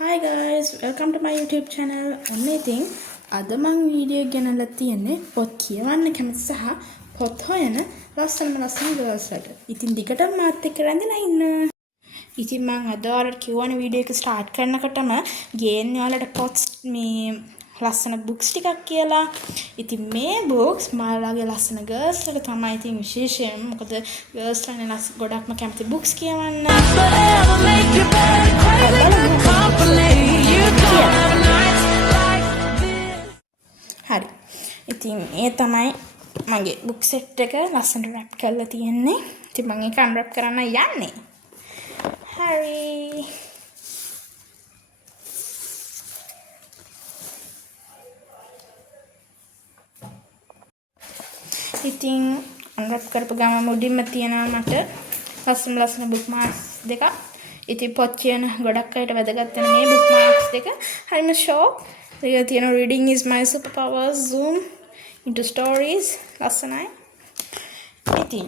Hi guys, welcome to my YouTube channel. ඔන්න ඉතින් අද මම වීඩියෝ එක ගෙනල්ලා තියෙන්නේ පොත් කියවන්න කැමති සහ පොත් හොයන ලස්සන ගර්ල්ස්ලාට. ඉතින් දිගටම මාත් එක්ක රැඳිලා ඉන්න. ඉතින් මම අද ඔයාලට කියවන වීඩියෝ එක ස්ටාර්ට් කරනකොටම ගේන්නේ ඔයාලට පොත් මේ ලස්සන බුක්ස් ටිකක් කියලා. ඉතින් මේ බුක්ස් මාළගේ ලස්සන ගර්ල්ස්ලාට තමයි ඉතින් විශේෂයෙන් මොකද ගර්ල්ස්ලානේ ගොඩක්ම කැමති බුක්ස් කියවන්න. හරි. ඉතින් ඒ තමයි මගේ බුක් සෙට් එක ලස්සනට රැප් කරලා තියෙන්නේ. ඉතින් මම ඒක අන්රැප් කරන්න යන්නේ. හරි. ඉතින් අන්රැප් කරපු ගමන් මුඩින්ම තියෙනවා මට ලස්සන බුක්මාර්ක්ස් දෙකක්. ඉතින් පොත් කියන ගොඩක් අයට වැදගත් වෙන මේ බුක්මාර්ක්ස් දෙක හරිම ෂෝක්. ඒක තියෙන reading is my superpower, zoom into stories ලස්සනයි. ඉතින්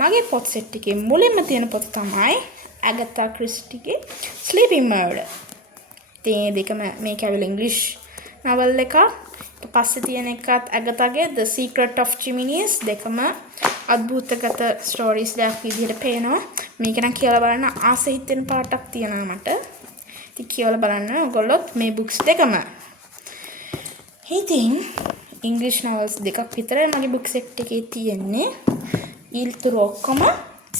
මගේ පොත් සෙට් එකේ මුලින්ම තියෙන පොත තමයි Agatha Christieගේ Sleeping Murder. ඉතින් දෙකම මේක ඇවිල්ලා ඉංග්‍රීසි novel එකක්. ඊට පස්සේ තියෙන එකත් Agathaගේ The Secret of Chimneys දෙකම අద్భుතගත ස්ටෝරීස් දෙකක් විදිහට පේනවා. මේක නම් කියලා බලන්න ආස හිතෙන පාටක් තියෙනවා මට. ඉතින් කියලා බලන්න ඔයගොල්ලොත් මේ බුක්ස් දෙකම. ඉතින් ඉංග්‍රීසි novels දෙකක් විතරයි මගේ බුක් සෙට් එකේ තියෙන්නේ. ඊළතුරු ඔක්කොම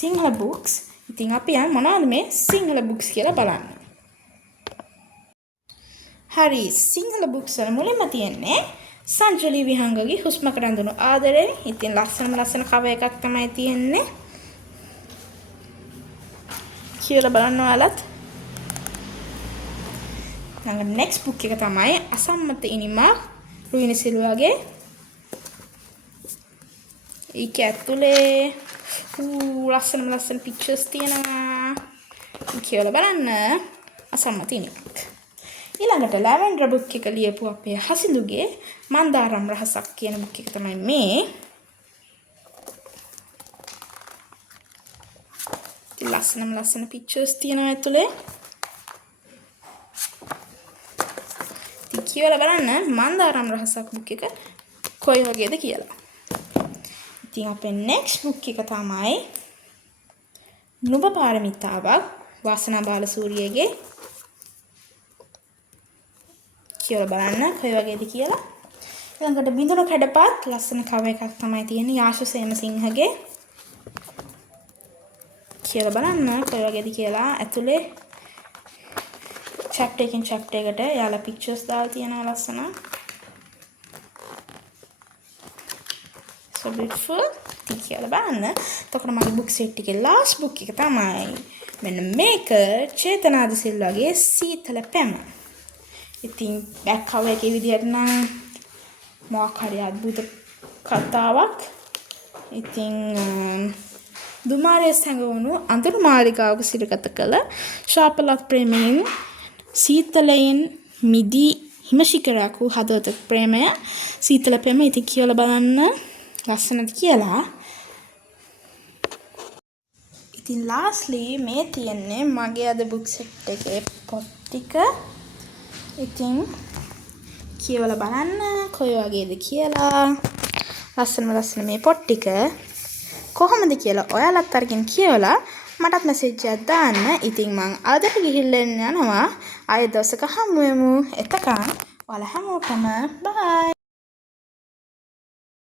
සිංහල බුක්ස්. ඉතින් අපි යන් මොනවද මේ සිංහල බුක්ස් කියලා බලන්න. හරි සිංහල බුක්ස් වල මුලින්ම තියෙන්නේ සංජලි විහංගගේ හුස්මකට රැඳුණු ආදරේ. ඉතින් ලස්සන කව එකක් තමයි තියෙන්නේ. කියලා බලන්න ඔයාලත්. ඊළඟ next book එක තමයි අසම්මත ඉනිමක් රුයිනි සිල්වාගේ. ඒක ඇතුලේ ලස්සන pictures තියෙනවා. කියලා බලන්න අසම්මත ඉනිමක්. ඊළඟට ලැවෙන්ඩර් බුක් එක ලියපු අපේ හසිඳුගේ මන්දාරම් රහසක් කියන බුක් එක තමයි මේ. ලස්සන pictures තියෙනවා ඇතුලේ. ඉතින් කියලා බලන්න මන්දාරම් රහසක් බුක් එක කොයි වගේද කියලා. ඉතින් අපේ next book එක තමයි නුඹ පාරමිතාවක් වාසනා බාලසූරියගේ. කියලා බලන්න කොයි වගේද කියලා. ඊළඟට බිඳුණු කැඩපත් ලස්සන කව එකක් තමයි තියෙන්නේ යාෂු සේමසිංහගේ. කියලා බලන්න කොයි වගේද කියලා. ඇතුලේ chapter එකකින් chapter එකට යාලා pictures දාලා තියෙනවා ලස්සන. so beautiful. කියලා බලන්න. එතකොට මගේ book set එකේ last book එක තමයි මෙන්න මේක චේතනාද සිල්වාගේ සීතල පැම. ඉතින් බෑක් කවර් එකේ විදිහට නම් මොකක් හරි අద్భుත කතාවක්. ඉතින් දුමාරිය සංගවණු අඳුරු මාලිකාවක සිරගත කළ ශාපලක් ප්‍රේමයෙන් සීතලයෙන් මිදි හිමශිකරයක් වූ හදවත ප්‍රේමය සීතල ප්‍රේම. ඉතින් කියලා බලන්න ලස්සනද කියලා. ඉතින් lastly මේ තියන්නේ මගේ අද book set එකේ පොත් ටික. ඉතින් කියවලා බලන්න කොයි වගේද කියලා. ලස්සන මේ පොත් ටික කොහොමද කියලා ඔයාලත් අරගෙන කියවලා මටත් මැසේජ් එකක් දාන්න. ඉතින් මං අදට ගිහිල්ලා යනවා. ආයෙ දවසක හමු වෙමු. එතකන් ඔයාලා හැමෝටම බයි.